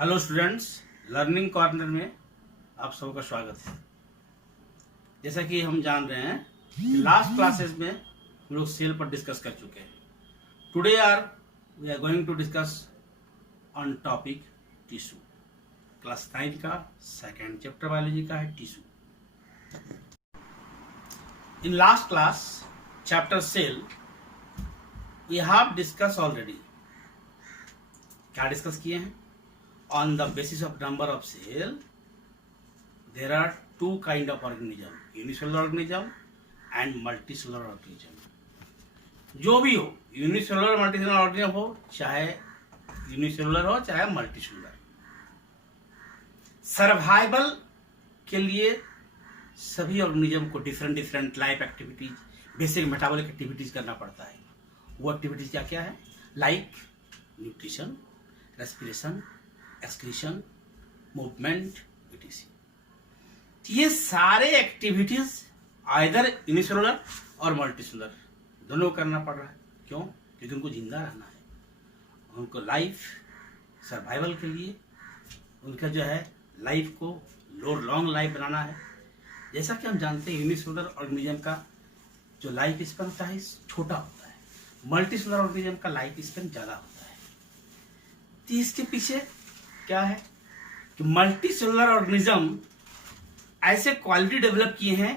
Hello students, learning corner में आप सबका स्वागत है। जैसा कि हम जान रहे हैं कि लास्ट क्लासेस में हम लोग सेल पर डिस्कस कर चुके हैं। Today we are going to discuss on topic tissue. Class 9 का सेकेंड चैप्टर बायोलॉजी का है tissue. In last class chapter cell we have discuss already. क्या डिस्कस किए हैं? On the basis of number of cell, there are two kind of organism, unicellular organism and multicellular organism. जो भी हो, unicellular multicellular organism हो, चाहे unicellular हो चाहे मल्टीसेलुलर, सर्वाइवल के लिए सभी ऑर्गेनिज्म को different life activities, basic metabolic activities करना पड़ता है। वो एक्टिविटीज क्या क्या है? Like nutrition, respiration, excretion, movement, etc। ये सारे एक्टिविटीज आइदर यूनिसेलुलर और मल्टीसेलुलर दोनों करना पड़ रहा है। क्यों? क्योंकि उनको जिंदा रहना है। उनको लाइफ सर्वाइवल के लिए उनका जो है लाइफ को लॉन्ग लाइफ बनाना है। जैसा कि हम जानते हैं यूनिसेलुलर ऑर्गेनिज्म का जो लाइफ स्पेन होता है छोटा होता है, मल्टीसेलुलर ऑर्गेनिज्म का लाइफ स्पेन ज्यादा होता है। तो इसके पीछे क्या है कि मल्टीसेलुलर ऑर्गेनिज्म ऐसे क्वालिटी डेवलप किए हैं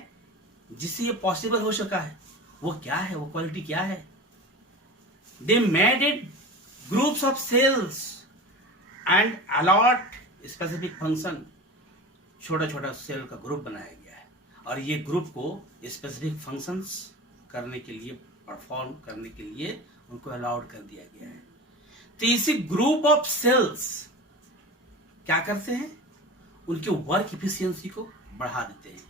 जिससे ये पॉसिबल हो सका है। वो क्या है? वो क्वालिटी क्या है? They made it groups of cells and allot specific function. छोटा छोटा सेल का ग्रुप बनाया गया है और ये ग्रुप को स्पेसिफिक फंक्शंस करने के लिए, परफॉर्म करने के लिए उनको अलाउड कर दिया गया है। तो इसी ग्रुप ऑफ सेल्स क्या करते हैं? उनके वर्क इफिशियंसी को बढ़ा देते हैं।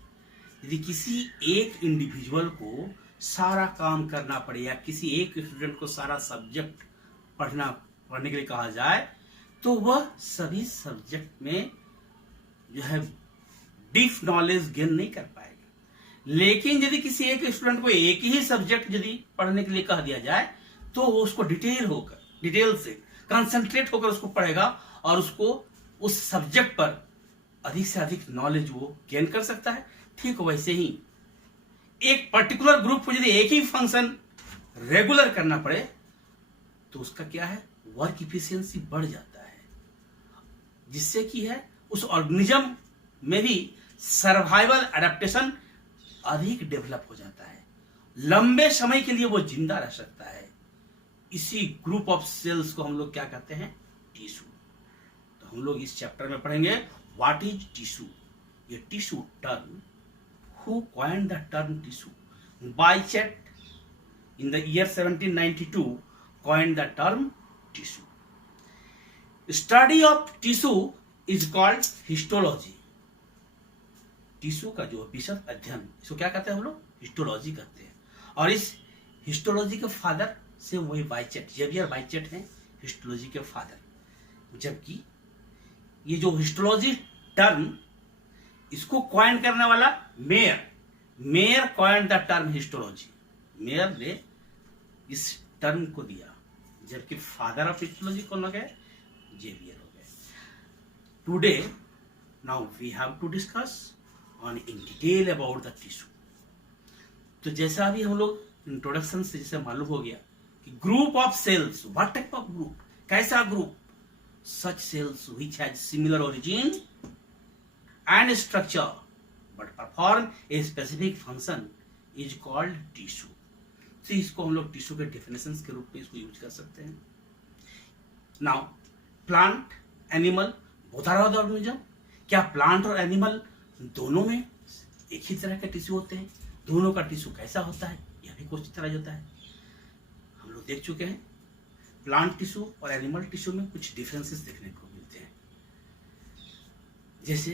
यदि किसी एक इंडिविजुअल को सारा काम करना पड़े या किसी एक स्टूडेंट को सारा सब्जेक्ट पढ़ने के लिए कहा जाए तो वह सभी सब्जेक्ट में जो है डीप नॉलेज गेन नहीं कर पाएगा। लेकिन यदि किसी एक स्टूडेंट को एक ही सब्जेक्ट यदि पढ़ने के लिए कह दिया जाए तो वो उसको डिटेल से कंसंट्रेट होकर उसको पढ़ेगा और उसको उस सब्जेक्ट पर अधिक से अधिक नॉलेज वो गेन कर सकता है। ठीक वैसे ही एक पर्टिकुलर ग्रुप को यदि एक ही फंक्शन रेगुलर करना पड़े तो उसका क्या है? वर्क इफिशियंसी बढ़ जाता है, जिससे कि है उस ऑर्गेनिज्म में भी सर्वाइवल एडेप्टेशन अधिक डेवलप हो जाता है। लंबे समय के लिए वो जिंदा रह सकता है। इसी ग्रुप ऑफ सेल्स को हम लोग क्या कहते हैं? टिश्यू। हम लोग इस चैप्टर में पढ़ेंगे व्हाट इज टिश्यू। ये tissue term, who coined the term tissue? Bichat in the year 1792 coined the term tissue. Study of tissue is called histology. Tissue का जो विशद अध्ययन, इसको क्या कहते हैं हम लोग? हिस्टोलॉजी कहते हैं। और इस हिस्टोलॉजी के फादर से वही बाइचेट, जेवियर बाइचेट हैं हिस्टोलॉजी के फादर। जबकि ये जो हिस्टोलॉजी टर्म, इसको कॉइन करने वाला mayor coin the term histology. Mayor ने इस टर्म को दिया, जबकि फादर ऑफ हिस्टोलॉजी कौन हो गए? जेवियर हो गए। Today now we have to discuss on in detail about the tissue. तो जैसा अभी हम लोग इंट्रोडक्शन से जैसे मालूम हो गया कि group of cells, what type of group, कैसा group? Such cells which has similar origin and structure but perform a specific function is called tissue। तो इसको हम लोग टिश्यू के डेफिनेशंस के रूप में इसको यूज कर सकते हैं। Now plant, animal, both are the organism. क्या प्लांट और एनिमल दोनों में एक ही तरह के टिश्यू होते हैं? दोनों का टिश्यू कैसा होता है? यह भी क्वेश्चन तरह होता है। हम लोग देख चुके हैं प्लांट टिश्यू और एनिमल टिश्यू में कुछ डिफरेंसेस देखने को मिलते हैं। जैसे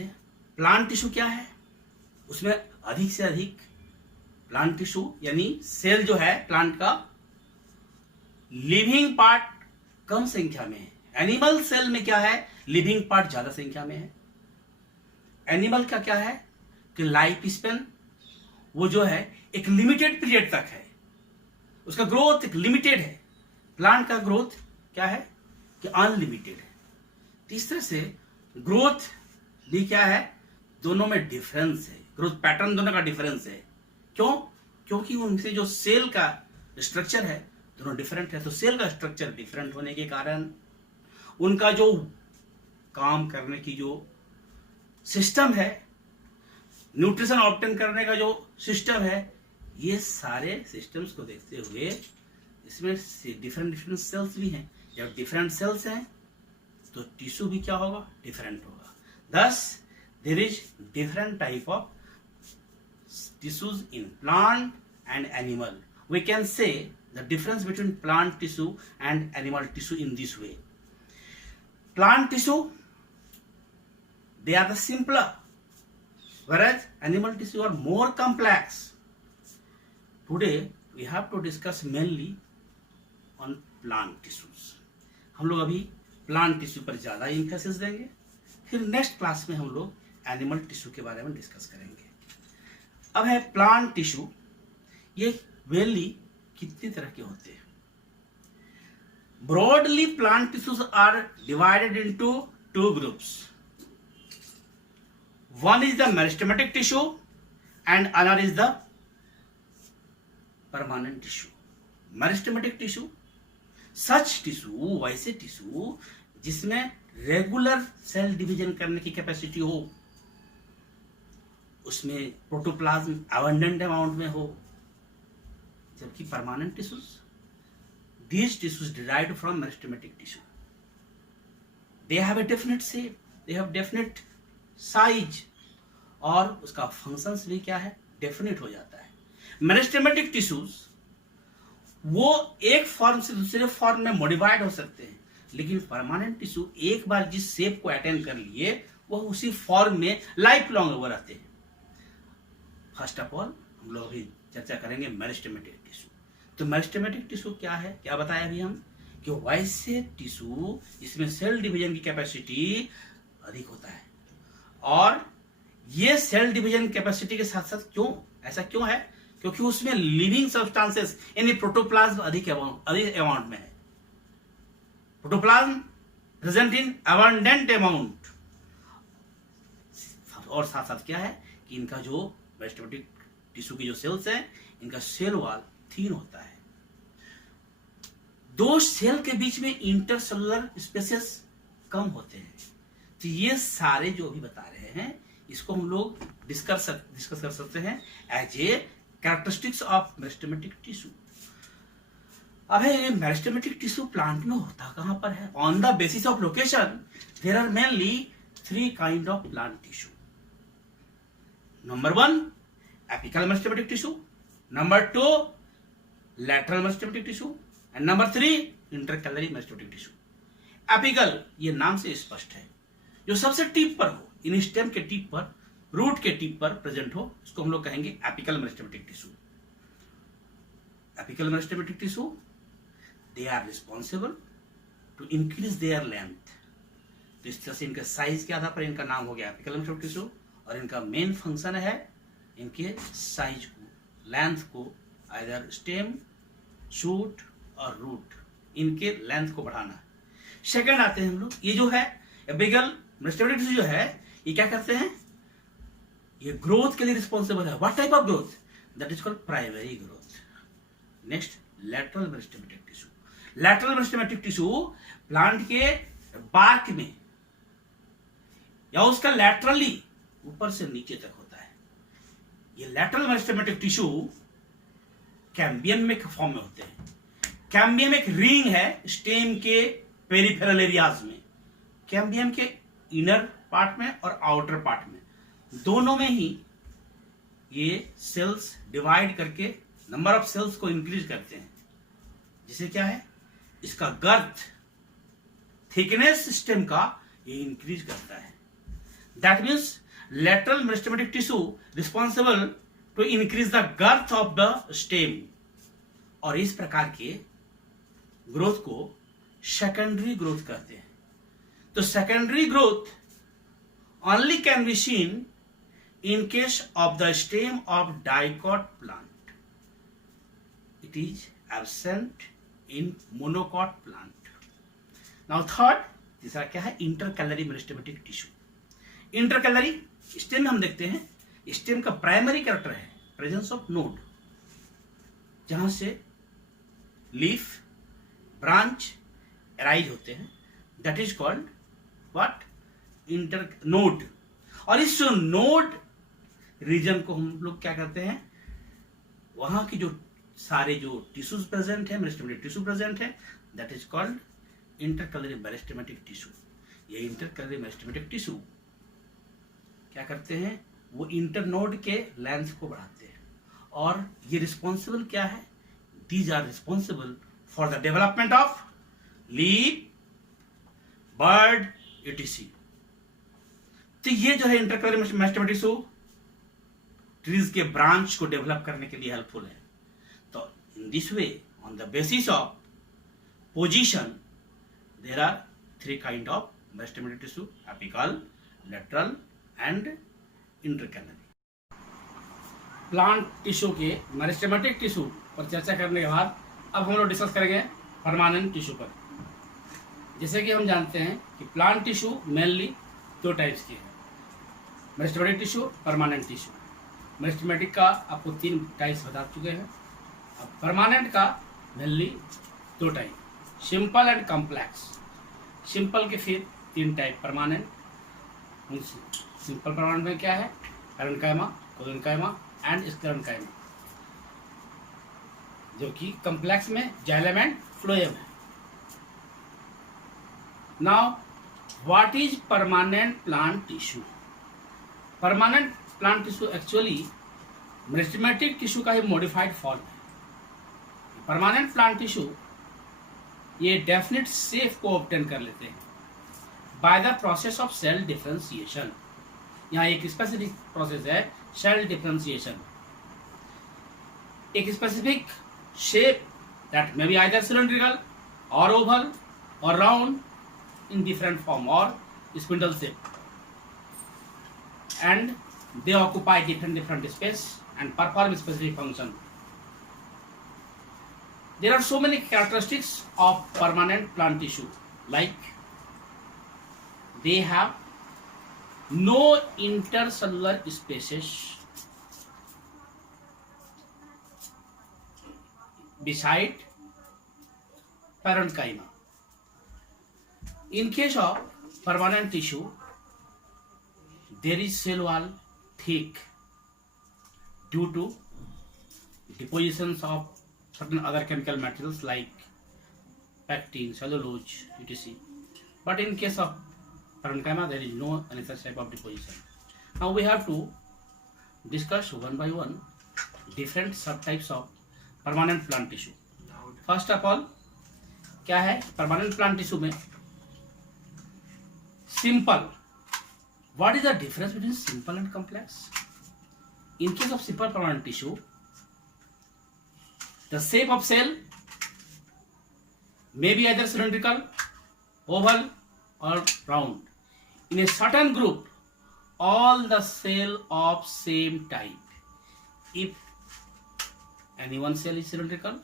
प्लांट टिश्यू क्या है? उसमें अधिक से अधिक प्लांट टिश्यू यानी सेल जो है प्लांट का, लिविंग पार्ट कम संख्या में है। एनिमल सेल में क्या है? लिविंग पार्ट ज्यादा संख्या में है। एनिमल का क्या है कि लाइफ स्पेन वो जो है एक लिमिटेड पीरियड तक है, उसका ग्रोथ एक लिमिटेड है। प्लांट का ग्रोथ क्या है कि अनलिमिटेड है। इस तरह से ग्रोथ भी क्या है, दोनों में डिफरेंस है, ग्रोथ पैटर्न दोनों का डिफरेंस है। क्यों? क्योंकि उनसे जो सेल का स्ट्रक्चर है दोनों डिफरेंट है। तो सेल का स्ट्रक्चर डिफरेंट होने के कारण उनका जो काम करने की जो सिस्टम है, न्यूट्रिशन ऑब्टेन करने का जो सिस्टम है, ये सारे सिस्टम्स को देखते हुए इसमें डिफरेंट डिफरेंट सेल्स भी हैं। जब डिफरेंट सेल्स हैं तो टिश्यू भी क्या होगा, डिफरेंट होगा। Thus there is different type of tissues in plant and animal. We can say the difference between plant tissue and animal tissue in this way. Plant tissue, they are the simpler, whereas animal tissue are more complex. Today we have to discuss mainly on plant tissues. हम लोग अभी plant tissue पर ज्यादा emphasis देंगे, फिर next class में हम लोग एनिमल टिश्यू के बारे में डिस्कस करेंगे। अब है प्लांट टिश्यू। ये मेनली कितनी तरह के होते हैं? Broadly plant tissues are divided into two groups. One is the meristematic tissue and another is the permanent tissue. Meristematic tissue such tissue, वैसे टिश्यू जिसमें रेगुलर सेल डिवीजन करने की कैपेसिटी हो, उसमें प्रोटोप्लाज्म अबंडेंट अमाउंट में हो। जबकि permanent tissues, these tissues derived from meristematic tissue, they have a definite shape, they have definite size, और उसका फंक्शंस भी क्या है, डेफिनेट हो जाता है। मेरिस्टेमेटिक टिश्यूज वो एक फॉर्म से दूसरे फॉर्म में मॉडिफाइड हो सकते हैं, लेकिन परमानेंट टिश्यू एक बार जिस शेप को अटेन कर लिए वो उसी फॉर्म में लाइफ लॉन्ग वो रहते हैं। फर्स्ट ऑफ ऑल हम लोग अभी चर्चा करेंगे मेरिस्टेमेटिक टिश्यू। तो मेरिस्टेमेटिक टिश्यू क्या है, क्या बताया अभी हम, कि वैसे टिश्यू इसमें सेल डिवीजन की कैपेसिटी अधिक होता है। और ये सेल डिवीजन कैपेसिटी के साथ साथ क्यों ऐसा क्यों है, क्योंकि उसमें लिविंग सब्सटेंसेस यानी प्रोटोप्लाज्म अधिक अमाउंट में है। Protoplasm present in abundant amount, और साथ साथ क्या है कि इनका जो मेरिस्टेमेटिक टिश्यू की जो सेल्स हैं, इनका सेल वॉल थीन होता है। दो सेल के बीच में इंटरसेलुलर स्पेसेस कम होते हैं। तो ये सारे जो अभी बता रहे हैं इसको हम लोग डिस्कस कर सकते हैं as a characteristics of meristematic tissue. अब है ये मेरिस्टेमेटिक टिश्यू प्लांट में होता कहां पर है? On the basis of location there are mainly 3 kind of plant tissue. Number 1, apical meristematic tissue. Number 2, lateral meristematic tissue. And number 3, intercalary meristematic tissue. Apical, ये नाम से स्पष्ट है, जो सबसे टिप पर हो, इन स्टेम के टिप पर, रूट के टिप पर प्रेजेंट हो, इसको हम लोग कहेंगे apical meristematic tissue. Apical meristematic tissue, they are responsible to increase their length. तो इस तरह से इनका साइज के आधार पर इनका नाम हो गया apical meristematic tissue। और इनका मेन फंक्शन है इनके साइज को, लेंथ को, आइदर स्टेम, शूट और रूट, इनके लेंथ को बढ़ाना। सेकंड आते हैं हम लोग, ये जो है एपिकल मेरिस्टेमेटिक टिश्यू जो है, ये क्या करते हैं, ये ग्रोथ के लिए रिस्पॉन्सिबल है। What type of growth? That is called primary growth. Next, lateral meristematic tissue. Lateral meristematic tissue plant के बार्क में या उसका लैटरली ऊपर से नीचे तक होता है। ये लैटरल मेरिस्टेमेटिक टिश्यू कैम्बियम में फॉर्म में होते हैं। कैम्बियम एक रिंग है स्टेम के पेरिफेरल एरियाज में, कैम्बियम के इनर पार्ट में और आउटर पार्ट में, दोनों में ही ये सेल्स डिवाइड करके नंबर ऑफ सेल्स को इंक्रीज करते हैं, जिसे क्या है, इसका गर्थ, थिकनेस स्टेम का ये इंक्रीज करता है। That means lateral meristematic tissue responsible to increase the girth of the stem, और इस प्रकार के ग्रोथ को सेकेंडरी ग्रोथ कहते हैं। तो secondary growth only can be seen in case of the stem of dicot plant. It is absent in monocot plant. Now third, तीसरा क्या है, intercalary meristematic tissue. Intercalary stem में हम देखते हैं, स्टेम का प्राइमरी कैरेक्टर है प्रेजेंस ऑफ नोड, जहां से लीफ ब्रांच अराइज होते हैं, that is called what, inter node. और इस नोड रीजन को हम लोग क्या करते हैं, वहां की जो सारे जो टिश्यूज प्रेजेंट है, मेरिस्टेमेटिक टिश्यू प्रेजेंट है, that is called intercalary meristematic tissue. ये इंटरकैलरी मेरिस्टेमेटिक टिश्यू क्या करते हैं, वो इंटरनोड के लेंथ को बढ़ाते हैं, और ये रिस्पॉन्सिबल क्या है, these are responsible for the development of leaf, bud, etc। तो ये जो है इंटरकैलरी मेरिस्टेमेटिक टिश्यू ट्रीज के ब्रांच को डेवलप करने के लिए हेल्पफुल है। तो in this way, on the basis of position, there are three kind of meristematic tissue, apical, lateral and intercalary. Plant tissue के मेरिस्टेमेटिक टिश्यू पर चर्चा करने के बाद अब हम लोग डिस्कस करेंगे परमानेंट टिश्यू पर। जैसे कि हम जानते हैं कि प्लांट टिश्यू मेनली दो टाइप्स की है, meristematic tissue, permanent tissue. Meristematic का आपको 3 टाइप्स बता चुके हैं। अब परमानेंट का mainly 2 type, simple and complex. Simple के फिर 3 टाइप परमानेंट। सिंपल परमानेंट में क्या है, पैरेन्काइमा, कोलेनकाइमा एंड स्क्लेरेन्काइमा, जो कि कॉम्प्लेक्स में जाइलम एंड फ्लोएम है। Now what is permanent plant tissue? Permanent plant tissue actually meristematic tissue का ही मॉडिफाइड फॉर्म है। परमानेंट प्लांट टिश्यू ये डेफिनेट शेप को ऑब्टेन कर लेते हैं by the process of cell differentiation. यहाँ एक स्पेसिफिक प्रोसेस है सेल डिफरेंशिएशन। एक specific shape that may be either cylindrical और ओवल और round in different form or spindle shape, and they occupy different space and perform specific function. There are so many characteristics of permanent plant tissue, like they have no intercellular spaces beside parenchyma. In case of permanent tissue, there is cell wall thick due to depositions of certain other chemical materials like pectin, cellulose, etc. But in case of parenchyma, there is no any such type of deposition. Now we have to discuss one by one different subtypes of permanent plant tissue. First of all, क्या है permanent plant tissue में simple. What is the difference between simple and complex? In case of simple permanent tissue, the shape of cell may be either cylindrical, oval or round. In a certain group, all the cell of same type. If any one cell is cylindrical,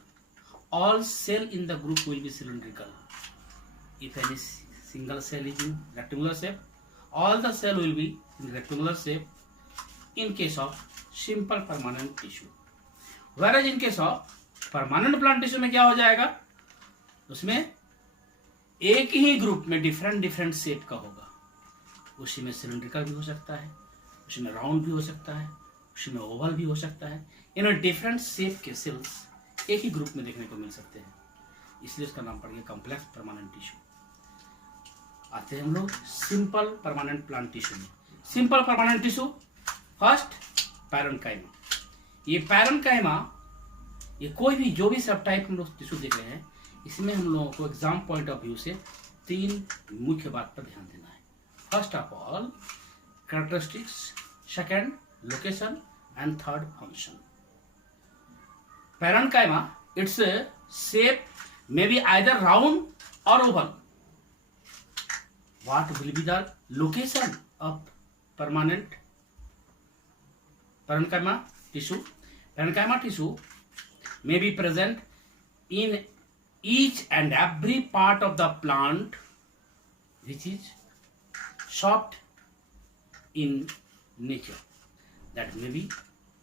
all cell in the group will be cylindrical. If any single cell is in rectangular shape, all the cell will be in rectangular shape in case of simple permanent tissue. Whereas in case of permanent plant tissue में क्या हो जाएगा, उसमें एक ही group में different shape का होगा। उसी में सिलेंड्रिकल भी हो सकता है, उसी में राउंड भी हो सकता है, उसी में ओवल भी हो सकता है। इन डिफरेंट शेप के सेल्स एक ही ग्रुप में देखने को मिल सकते हैं, इसलिए इसका नाम पड़ गया कॉम्प्लेक्स परमानेंट टिश्यू। आते हैं हम लोग सिंपल परमानेंट प्लांट टिश्यू में। Simple permanent tissue, first parenchyma. ये पैरेन्काइमा, ये कोई भी जो भी सब टाइप हम लोग टिश्यू देख रहे हैं, इसमें हम लोगों को एग्जाम पॉइंट ऑफ व्यू से 3 मुख्य बात पर ध्यान देना है। First of all characteristics, second location and third function. Parenchyma, its shape may be either round और Oval. What will be the location of permanent parenchyma tissue? Parenchyma tissue may be present in each and every part of the plant which is soft in nature, that may be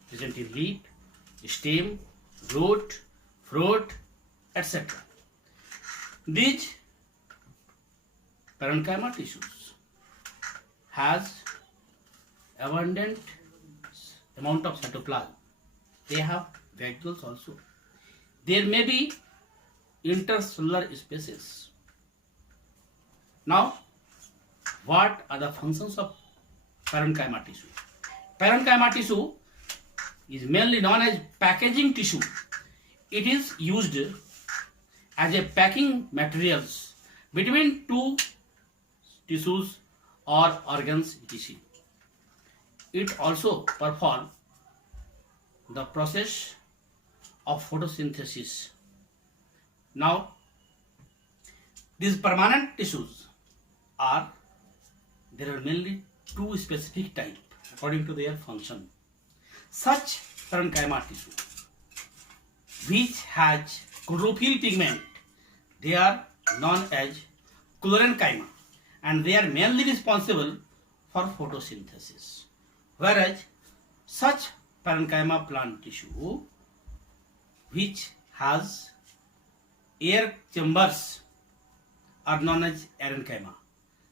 present in leaf, stem, root, fruit, etc. These parenchyma tissues has abundant amount of cytoplasm. They have vacuoles also. There may be intercellular spaces. Now, what are the functions of parenchyma tissue? Parenchyma tissue is mainly known as packaging tissue. It is used as a packing materials between two tissues or organs etc. It also performs the process of photosynthesis. Now, these permanent tissues there are mainly two specific types according to their function. Such parenchyma tissue which has chlorophyll pigment, they are known as chlorenchyma, and they are mainly responsible for photosynthesis. Whereas such parenchyma plant tissue which has air chambers are known as arenchyma.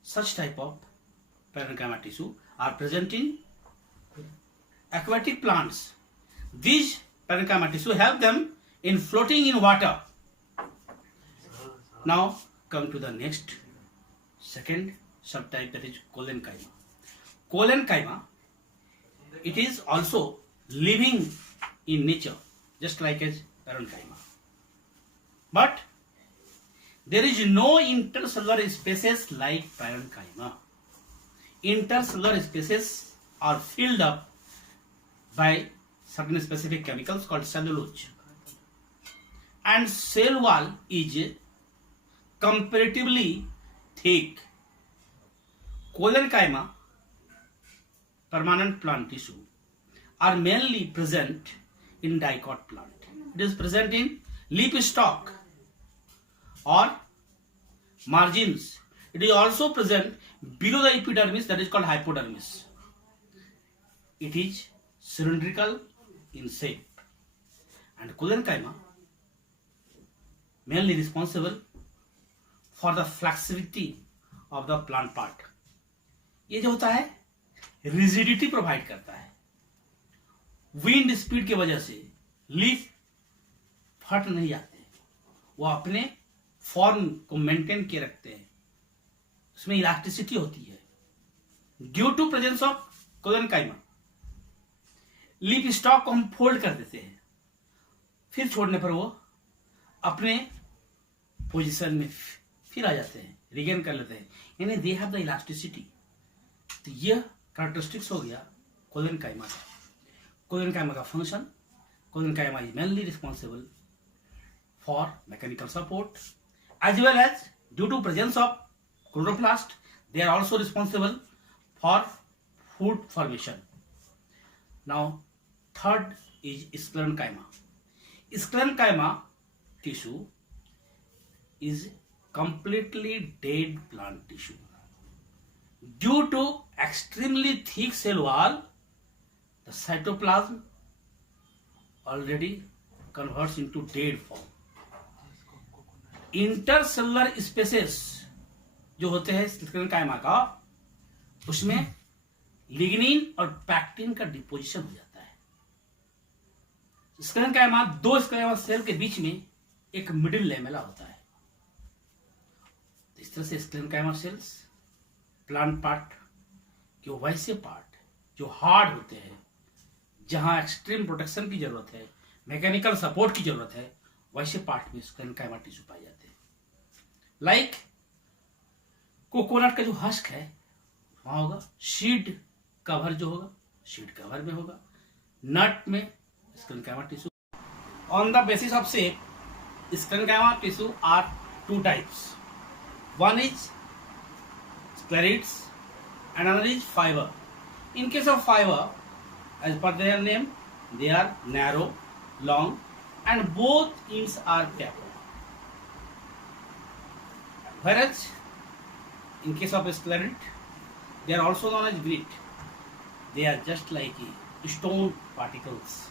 Such type of parenchyma tissue are present in aquatic plants. These parenchyma tissue help them in floating in water. Now come to the next second subtype, that is cholenchyma. Cholenchyma, it is also living in nature just like as parenchyma, but there is no intercellular spaces like parenchyma. Intercellular spaces are filled up by certain specific chemicals called cellulose, and cell wall is comparatively thick. Cholenchyma permanent plant tissue are mainly present in dicot plant. It is present in leaf stalk or margins. It is also present below the epidermis, that is called hypodermis. It is cylindrical in shape, and cholenchyma mainly responsible for the flexibility of the plant part. ये जो होता है rigidity provide करता है. Wind speed की वजह से leaf फट नहीं जाते, वो अपने फॉर्म को मेंटेन किए रखते हैं. उसमें इलास्टिसिटी होती है due to presence of collenchyma. Leaf stalk को हम फोल्ड कर देते हैं, फिर छोड़ने पर वो अपने पोजीशन में फिर आ जाते हैं, रिगेन कर लेते हैं, यानी दे हैव द इलास्टिसिटी. तो यह कैरेक्टरिस्टिक्स हो गया कोलेनकाइमा का. कोलेनकाइमा का function, collenchyma is mainly responsible for mechanical support as well as due to presence of chloroplast, they are also responsible for food formation. Now third is sclerenchyma. Sclerenchyma tissue is completely dead plant tissue. Due to extremely thick cell wall, the cytoplasm already converts into dead form. Intercellular spaces जो होते हैं sclerenchyma का, उसमें lignin और pectin का deposition हो जाता है. स्क्लेरेंकाइमा, दो स्क्लेरेंकाइमा सेल के बीच में एक मिडिल लेमेला होता है. तो इस तरह से स्क्लेरेंकाइमा सेल्स प्लांट पार्ट के वैसे पार्ट जो हार्ड होते हैं, जहां एक्सट्रीम प्रोटेक्शन की जरूरत है, मैकेनिकल सपोर्ट की जरूरत है, वैसे पार्ट में स्क्लेरेंकाइमा टिश्यू पाए जाते हैं. लाइक कोकोनट का जो हस्क है वहां होगा, सीड कवर जो होगा सीड कवर में होगा, नट में sclerenchyma tissue. On the basis of shape, sclerenchyma tissue are two types. One is sclereids and another is fiber. In case of fiber, as per their name, they are narrow, long, and both ends are tapered. Whereas In case of sclerid, they are also known as grit. They are just like stone particles,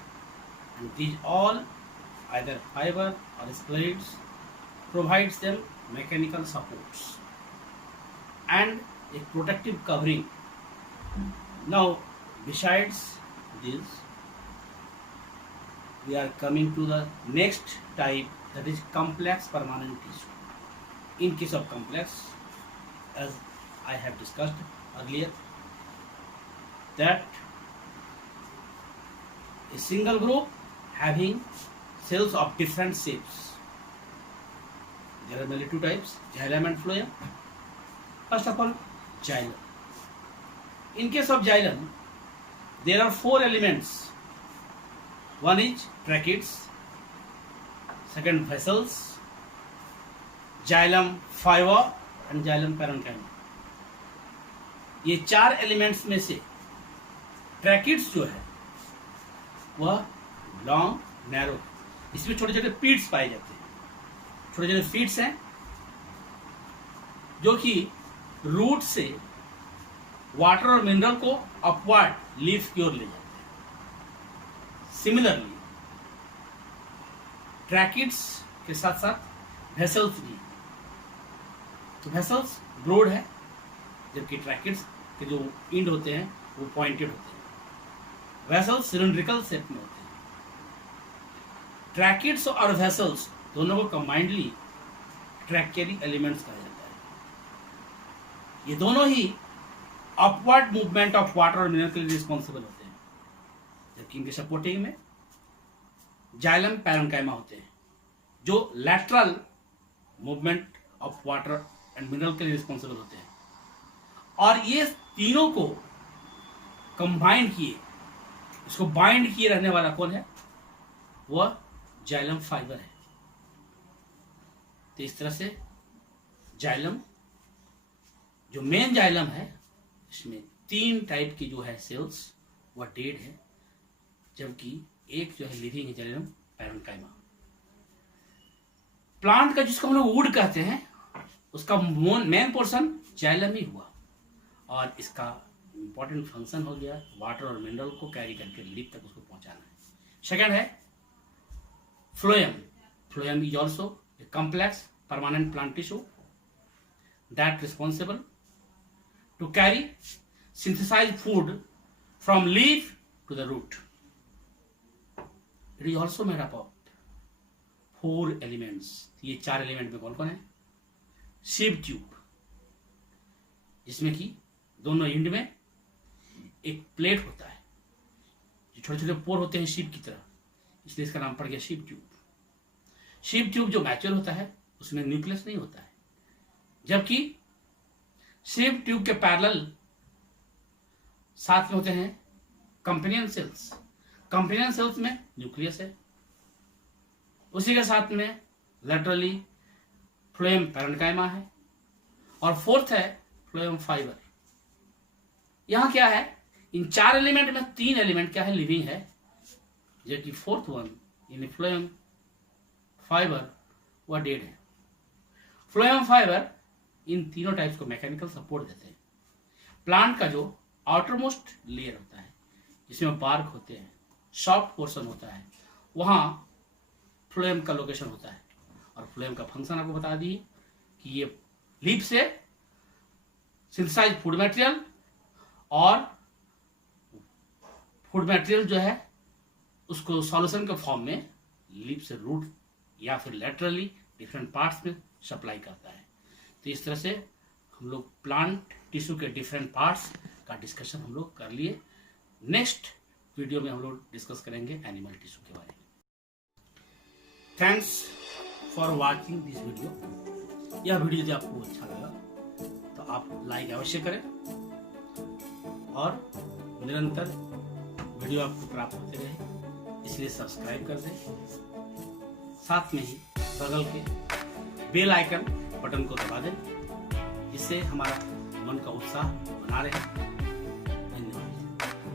and these all, either fiber or sclerids, provides them mechanical supports and a protective covering. Now, besides this, we are coming to the next type, that is complex permanent tissue. In case of complex, as I have discussed earlier, that a single group having cells of different shapes. There are mainly two types, xylem and phloem. First of all, xylem. In case of xylem, there are four elements. One is tracheids, second vessels, xylem fiber and xylem parenchyma. ये चार elements में से tracheids जो है वह long narrow, इसमें छोटे छोटे पीड्स पाए जाते हैं, छोटे छोटे फीड्स हैं जो कि रूट से वाटर और मिनरल को अपवर्ड लीफ की ओर ले जाते हैं। सिमिलरली ट्रैकिड्स के साथ साथ वेसल्स भी, तो वेसल्स ब्रॉड है जबकि ट्रैकिड्स के जो इंड होते हैं वो पॉइंटेड होते हैं। वेसल्स सिलिंड्रिकल शेप में होते हैं। ट्रैकिड्स और वेसल्स दोनों को कंबाइंडली ट्रैकेरी एलिमेंट्स कहा जाता है। ये दोनों ही अपवर्ड मूवमेंट ऑफ वाटर और मिनरल के लिए रिस्पॉन्सिबल होते हैं, जबकि इनके सपोर्टिंग में जाइलम पैरेन्काइमा होते हैं जो lateral movement of water and mineral के लिए रिस्पॉन्सिबल होते हैं। और ये तीनों को कंबाइन किए, इसको बाइंड किए रहने वाला कौन है? वह जाइलम फाइबर है। तो इस तरह से जाइलम, जो मेन जाइलम है, इसमें तीन टाइप की जो है सेल्स वह डेड है, जबकि एक जो है लिविंग है, जाइलम पैरेन्काइमा। प्लांट का जिसको हम लोग वुड कहते हैं, उसका मेन पोर्शन जाइलम ही हुआ, और इसका इंपॉर्टेंट फंक्शन हो गया वाटर और मिनरल को कैरी करके लीफ तक उसको पहुंचाना है। सेकंड है phloem. Phloem is also a complex permanent plant tissue that responsible to carry synthesize food from leaf to the root. It is also made up of 4 elements. ये 4 element में कौन कौन है? सीव ट्यूब, जिसमें कि दोनों and में एक प्लेट होता है, जो छोटे छोटे पोर होते हैं शीप की तरह, इसलिए इसका नाम पड़ गया शीप ट्यूब। शीप ट्यूब जो मैच्योर होता है उसमें न्यूक्लियस नहीं होता है, जबकि शीप ट्यूब के पैरेलल साथ में होते हैं कंपेनियन सेल्स। कंपेनियन सेल्स में न्यूक्लियस है, उसी के साथ में लैटरली फ्लोएम पैरेन्काइमा है, और फोर्थ है फ्लोएम फाइबर। यहां क्या है? इन 4 एलिमेंट में 3 एलिमेंट क्या है? लिविंग है, जबकि fourth one in phloem fibre वह डेड है। फ्लोएम फाइबर इन तीनों टाइप्स को मैकेनिकल सपोर्ट देते हैं। प्लांट का जो आउटरमोस्ट लेयर होता है, जिसमें बार्क होते हैं, सॉफ्ट पोर्शन होता है, वहां फ्लोएम का लोकेशन होता है। और फ्लोएम का फंक्शन आपको बता दी कि ये लीफ से सिंथेसाइज फूड मटेरियल, और फूड मटेरियल जो है उसको सॉल्यूशन के फॉर्म में लीफ से रूट या फिर लेटरली डिफरेंट पार्ट्स में सप्लाई करता है। तो इस तरह से हम लोग प्लांट टिश्यू के डिफरेंट पार्ट्स का डिस्कशन हम लोग कर लिए। नेक्स्ट वीडियो में हम लोग डिस्कस करेंगे एनिमल टिश्यू के बारे में। Thanks for watching this video. यह वीडियो यदि आपको अच्छा लगा तो आप लाइक अवश्य करें, और निरंतर वीडियो आपको प्राप्त होते रहे इसलिए सब्सक्राइब कर दें। साथ में ही बगल के बेल आइकन बटन को दबा दें, जिससे हमारा मन का उत्साह बना रहे।